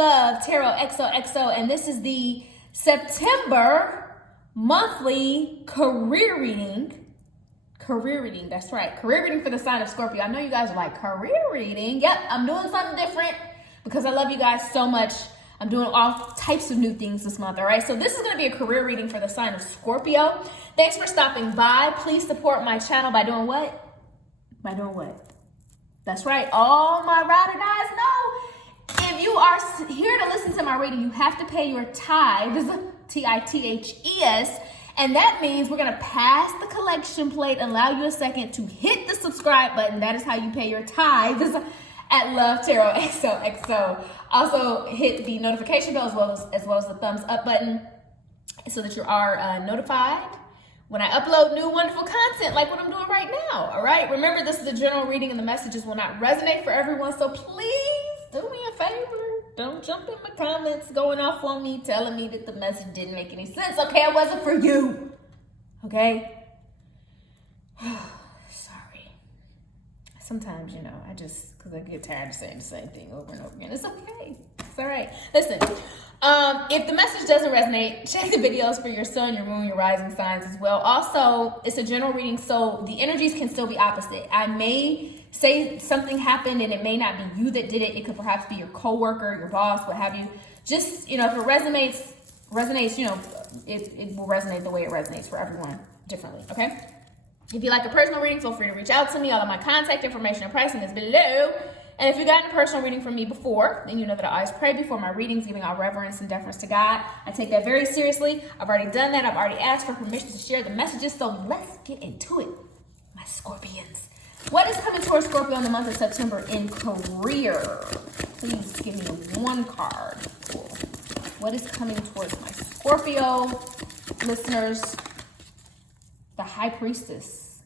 Love Tarot XOXO, and this is the September monthly career reading. Career reading, that's right. Career reading for the sign of Scorpio. I know you guys are like, career reading? Yep, I'm doing something different because I love you guys so much. I'm doing all types of new things this month, all right? So this is going to be a career reading for the sign of Scorpio. Thanks for stopping by. Please support my channel by doing what? By doing what? That's right. All my ride or dies know. If you are here to listen to my reading, you have to pay your tithes, T-I-T-H-E-S, and that means we're going to pass the collection plate and allow you a second to hit the subscribe button. That is how you pay your tithes at Love Tarot XOXO. Also hit the notification bell as well as the thumbs up button so that you are notified when I upload new wonderful content like what I'm doing right now, all right? Remember, this is a general reading and the messages will not resonate for everyone, so please do me a favor. Don't jump in my comments going off on me, telling me that the message didn't make any sense, okay? It wasn't for you, okay? Sorry. Sometimes, you know, because I get tired of saying the same thing over and over again. It's okay. It's all right. Listen, if the message doesn't resonate, check the videos for your sun, your moon, your rising signs as well. Also, it's a general reading, so the energies can still be opposite. I may say something happened and it may not be you that did it. It could perhaps be your coworker, your boss, what have you. Just, you know, if it resonates, you know, it will resonate the way it resonates for everyone differently, okay? If you like a personal reading, feel free to reach out to me. All of my contact information and pricing is below. And if you've gotten a personal reading from me before, then you know that I always pray before my readings, giving all reverence and deference to God. I take that very seriously. I've already done that. I've already asked for permission to share the messages. So let's get into it, my Scorpions. What is coming towards Scorpio in the month of September in career? Please give me one card. Cool. What is coming towards my Scorpio listeners? The High Priestess.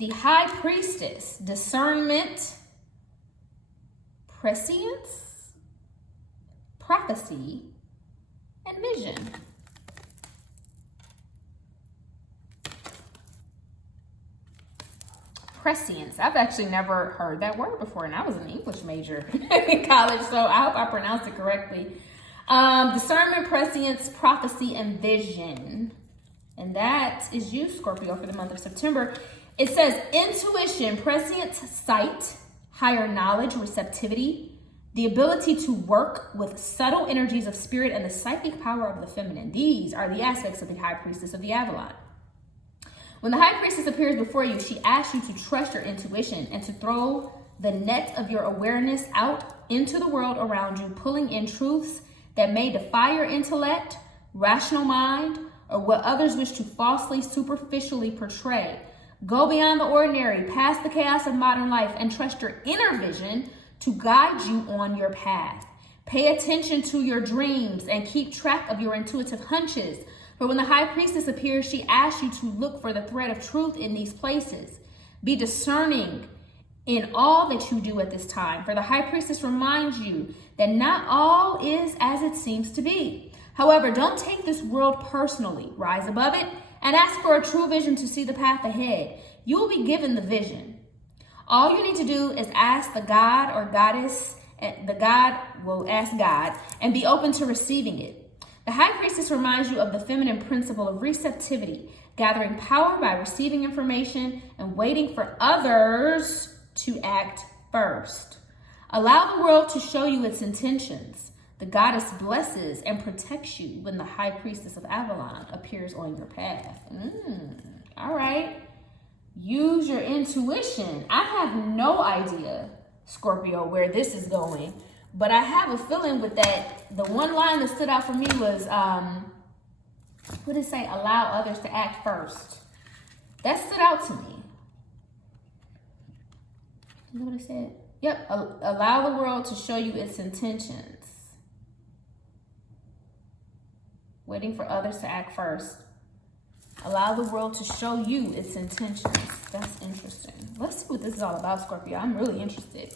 The High Priestess, discernment, prescience, prophecy, and vision. Prescience. I've actually never heard that word before, and I was an English major in college, so I hope I pronounced it correctly. Discernment, prescience, prophecy, and vision. And that is you, Scorpio, for the month of September. It says intuition, prescience, sight, higher knowledge, receptivity, the ability to work with subtle energies of spirit, and the psychic power of the feminine. These are the aspects of the High Priestess of the Avalon. When the High Priestess appears before you, she asks you to trust your intuition and to throw the net of your awareness out into the world around you, pulling in truths that may defy your intellect, rational mind, or what others wish to falsely, superficially portray. Go beyond the ordinary, past the chaos of modern life, and trust your inner vision to guide you on your path. Pay attention to your dreams and keep track of your intuitive hunches. For when the High Priestess appears, she asks you to look for the thread of truth in these places. Be discerning in all that you do at this time, for the High Priestess reminds you that not all is as it seems to be. However, don't take this world personally. Rise above it and ask for a true vision to see the path ahead. You will be given the vision. All you need to do is ask the God or goddess, the God will ask God, and be open to receiving it. The High Priestess reminds you of the feminine principle of receptivity, gathering power by receiving information and waiting for others to act first. Allow the world to show you its intentions. The goddess blesses and protects you when the High Priestess of Avalon appears on your path. All right. Use your intuition. I have no idea, Scorpio, where this is going, but I have a feeling with that. The one line that stood out for me was, what did it say? Allow others to act first. That stood out to me. You know what it said? Yep. Allow the world to show you its intentions. Waiting for others to act first. Allow the world to show you its intentions. That's interesting. Let's see what this is all about, Scorpio. I'm really interested.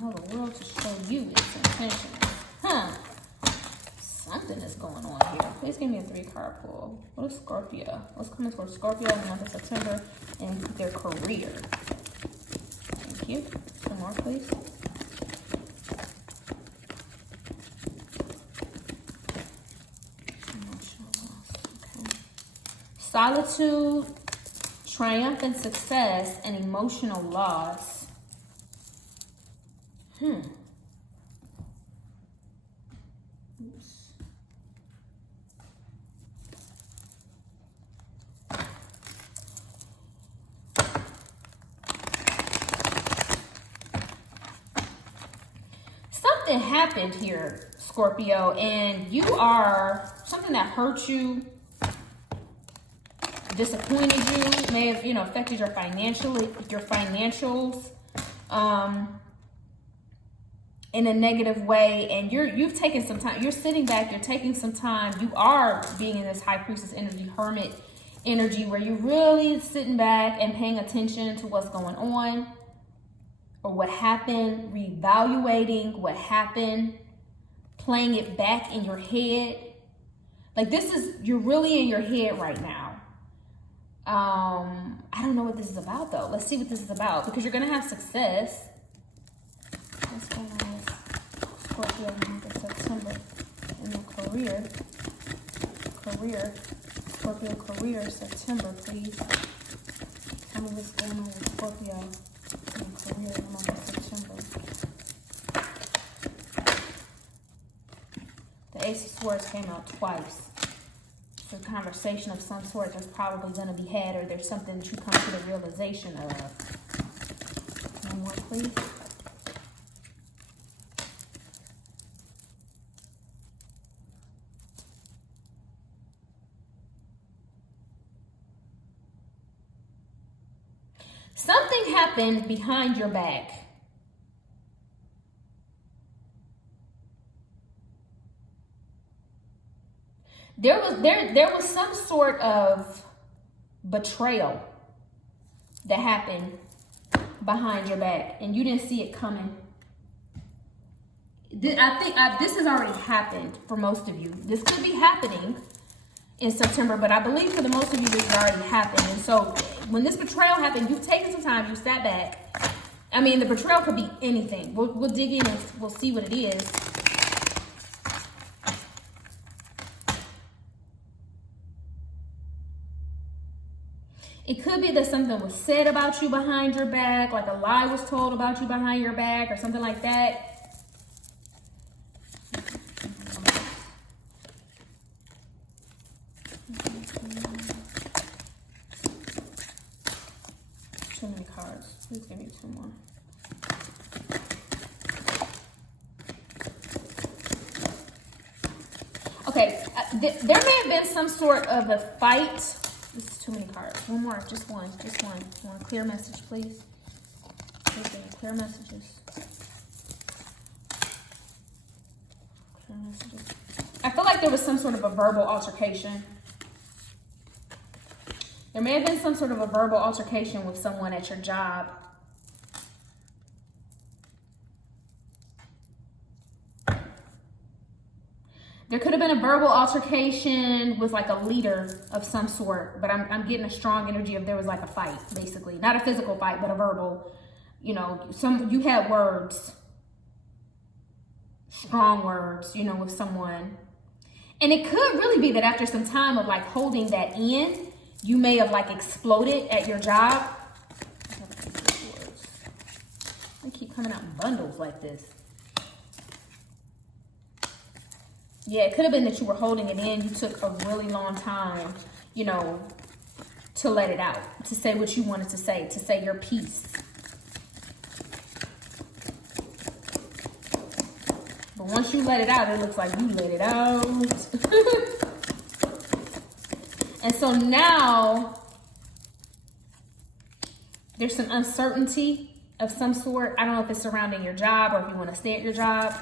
Allow the world to show you its intentions. Something is going on here. Please give me a 3-card pull. What is Scorpio? What's coming towards Scorpio in the month of September and their career? Thank you. Some more, please. Emotional loss. Okay. Solitude, triumphant success, and emotional loss. Oops. Something happened here, Scorpio, and you are, something that hurt you, disappointed you, may have, affected your financials in a negative way, and you've taken some time, you're sitting back, you're taking some time, you are being in this high priestess energy, hermit energy, where you're really sitting back and paying attention to what's going on, or what happened, reevaluating what happened, playing it back in your head. Like you're really in your head right now. I don't know what this is about though. Let's see what this is about, because you're gonna have success. What's going on with Scorpio in September in your career? Scorpio career, September, please. Tell me what's going on with Scorpio in your career in the month of September. The Ace of Swords came out twice. It's a conversation of some sort that's probably going to be had, or there's something that you come to the realization of. One more, please. Something happened behind your back. There was some sort of betrayal that happened behind your back, and you didn't see it coming. I think this has already happened for most of you. This could be happening in September, but I believe for the most of you, this has already happened. And so when this betrayal happened, you've taken some time, you sat back. I mean, the betrayal could be anything. We'll dig in and we'll see what it is. It could be that something was said about you behind your back, like a lie was told about you behind your back or something like that. Too many cards. Please give me two more. Okay, there may have been some sort of a fight. This is too many cards. One more, just one. Want a clear message, please? Please give me clear messages. Clear messages. I feel like there was some sort of a verbal altercation. There may have been some sort of a verbal altercation with someone at your job. There could have been a verbal altercation with like a leader of some sort, but I'm getting a strong energy of there was like a fight, basically. Not a physical fight, but a verbal, you had words, strong words, with someone. And it could really be that after some time of like holding that in, you may have like exploded at your job. They keep coming out in bundles like this. Yeah, it could have been that you were holding it in. You took a really long time, to let it out, to say what you wanted to say your piece. But once you let it out, it looks like you let it out. And so now there's some uncertainty of some sort. I don't know if it's surrounding your job or if you want to stay at your job.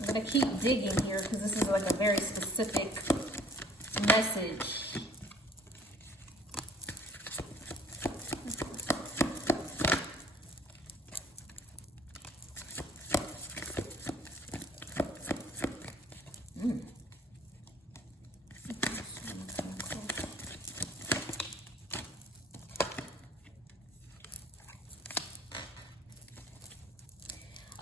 I'm going to keep digging here because this is like a very specific message.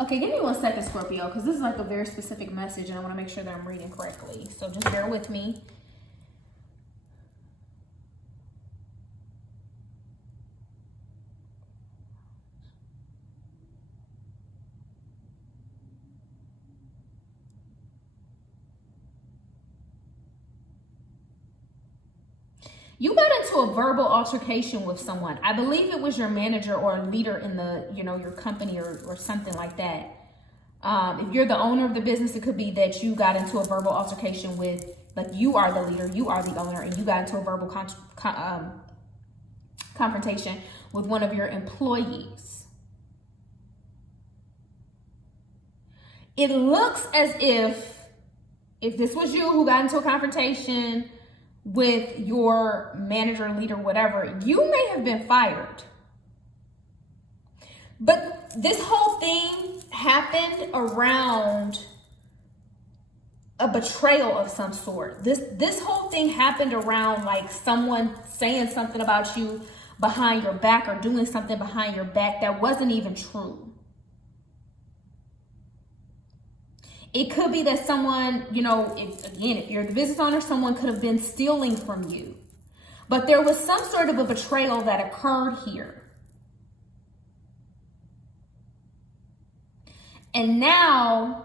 Okay, give me 1 second, Scorpio, because this is like a very specific message and I want to make sure that I'm reading correctly. So just bear with me. You got into a verbal altercation with someone. I believe it was your manager or a leader in the, your company or something like that. If you're the owner of the business, it could be that you got into a verbal altercation with, like, you are the leader, you are the owner, and you got into a verbal confrontation with one of your employees. It looks as if this was you who got into a confrontation with your manager, leader, whatever, you may have been fired. But this whole thing happened around a betrayal of some sort. This whole thing happened around like someone saying something about you behind your back or doing something behind your back that wasn't even true. It could be that someone, if you're the business owner, someone could have been stealing from you. But there was some sort of a betrayal that occurred here. And now,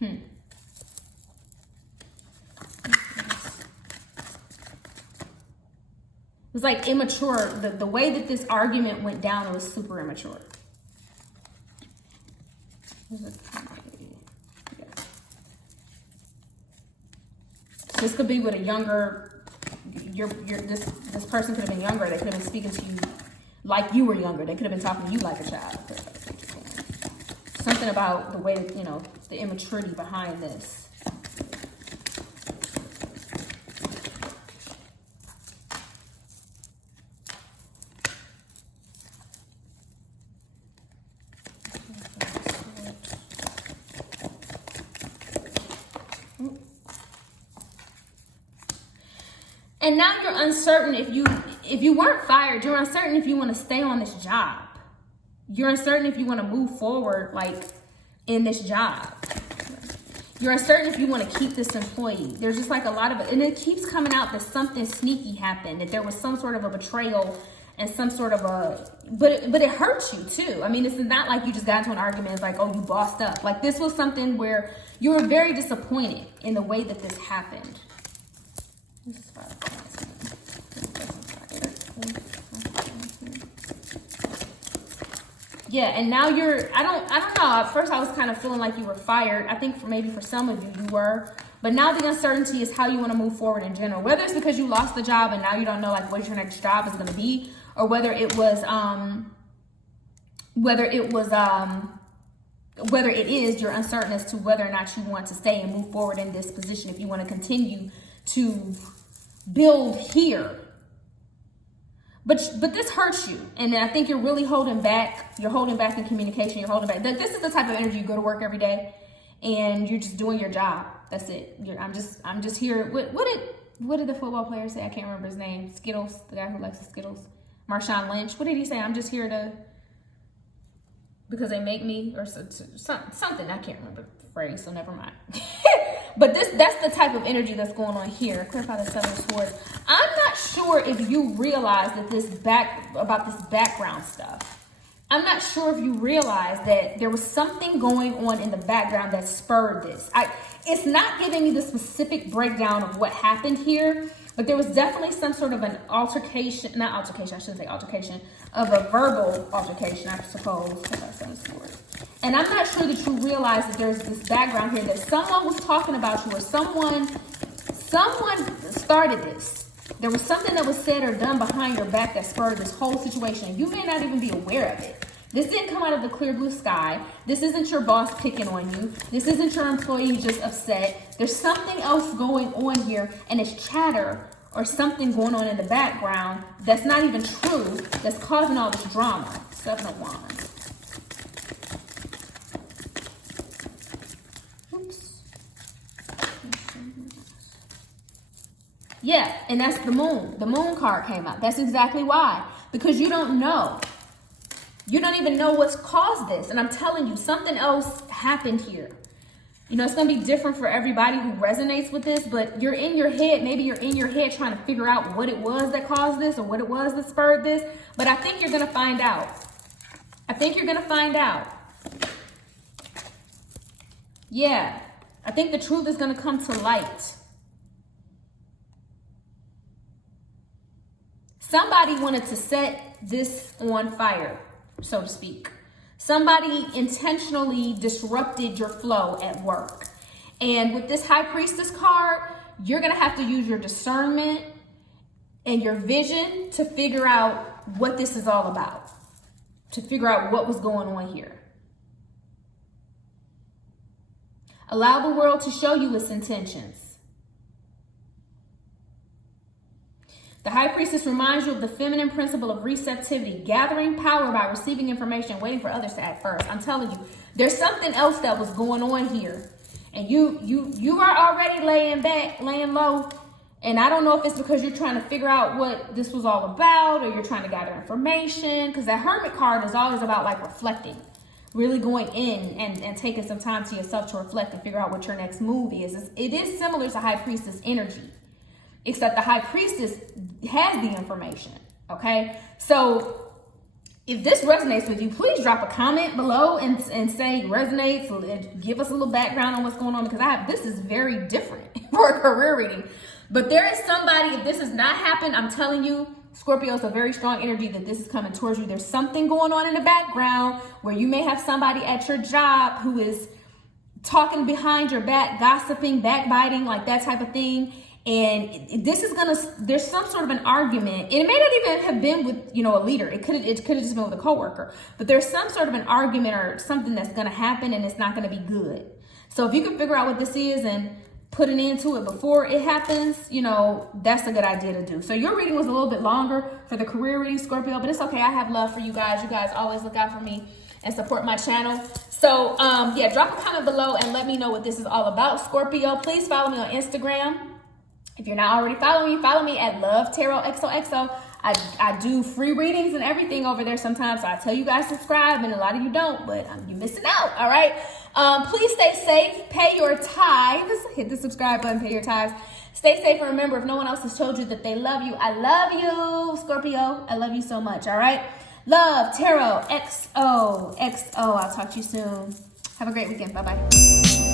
it was like immature. The way that this argument went down, it was super immature. This could be with a younger, this person could have been younger. They could have been speaking to you like you were younger. They could have been talking to you like a child. Something about the way that, the immaturity behind this. And now you're uncertain if you weren't fired, you're uncertain if you want to stay on this job. You're uncertain if you want to move forward, like, in this job. You're uncertain if you want to keep this employee. There's just like a lot of it. And it keeps coming out that something sneaky happened, that there was some sort of a betrayal and some sort of but it hurts you too. I mean, this is not like you just got into an argument. It's like, oh, you bossed up. Like, this was something where you were very disappointed in the way that this happened. This is fire. Yeah, and now I don't know. At first I was kind of feeling like you were fired. I think maybe for some of you were. But now the uncertainty is how you want to move forward in general. Whether it's because you lost the job and now you don't know like what your next job is going to be, or whether it is you're uncertain as to whether or not you want to stay and move forward in this position, if you want to continue to build here. But this hurts you, and I think you're really holding back. You're holding back in communication. You're holding back. This is the type of energy you go to work every day, and you're just doing your job. That's it. I'm just here. What did the football player say? I can't remember his name. Skittles, the guy who likes the Skittles. Marshawn Lynch. What did he say? I'm just here because they make me, or something. I can't remember the phrase, so never mind. But that's the type of energy that's going on here. Clarify the Seven of Swords. I'm not sure if you realize that this background stuff. I'm not sure if you realize that there was something going on in the background that spurred this. It's not giving me the specific breakdown of what happened here, but there was definitely some sort of an altercation, not altercation, I shouldn't say altercation, of a verbal altercation, I suppose. And I'm not sure that you realize that there's this background here that someone was talking about you, or someone started this. There was something that was said or done behind your back that spurred this whole situation. You may not even be aware of it. This didn't come out of the clear blue sky. This isn't your boss picking on you. This isn't your employee just upset. There's something else going on here, and it's chatter or something going on in the background that's not even true, that's causing all this drama. Seven of Wands. Oops. Yeah, and that's the moon. The moon card came out. That's exactly why. Because you don't know. You don't even know what's caused this. And I'm telling you, something else happened here. You know, it's going to be different for everybody who resonates with this, but you're in your head. Maybe you're in your head trying to figure out what it was that caused this or what it was that spurred this. But I think you're going to find out. I think you're going to find out. Yeah. I think the truth is going to come to light. Somebody wanted to set this on fire, so to speak. Somebody intentionally disrupted your flow at work. And with this High Priestess card, you're going to have to use your discernment and your vision to figure out what this is all about, to figure out what was going on here. Allow the world to show you its intentions. The High Priestess reminds you of the feminine principle of receptivity, gathering power by receiving information, waiting for others to act first. I'm telling you, there's something else that was going on here. And you are already laying back, laying low. And I don't know if it's because you're trying to figure out what this was all about, or you're trying to gather information. Because that Hermit card is always about like reflecting, really going in and taking some time to yourself to reflect and figure out what your next move is. It is similar to High Priestess energy, except the High Priestess has the information, okay? So if this resonates with you, please drop a comment below and say resonates. Give us a little background on what's going on, because this is very different for a career reading. But there is somebody, if this has not happened, I'm telling you, Scorpio, is a very strong energy that this is coming towards you. There's something going on in the background where you may have somebody at your job who is talking behind your back, gossiping, backbiting, like that type of thing. And this is there's some sort of an argument. And it may not even have been with, you know, a leader. It could have just been with a coworker. But there's some sort of an argument or something that's going to happen, and it's not going to be good. So if you can figure out what this is and put an end to it before it happens, you know, that's a good idea to do. So your reading was a little bit longer for the career reading, Scorpio, but it's okay. I have love for you guys. You guys always look out for me and support my channel. So yeah, drop a comment below and let me know what this is all about, Scorpio. Please follow me on Instagram. If you're not already following me, follow me at XOXO. I do free readings and everything over there sometimes. So I tell you guys subscribe, and a lot of you don't, but you're missing out, all right? Please stay safe. Pay your tithes. Hit the subscribe button, pay your tithes. Stay safe, and remember, if no one else has told you that they love you, I love you, Scorpio. I love you so much, all right? Love, Tarot, XOXO. I'll talk to you soon. Have a great weekend. Bye-bye.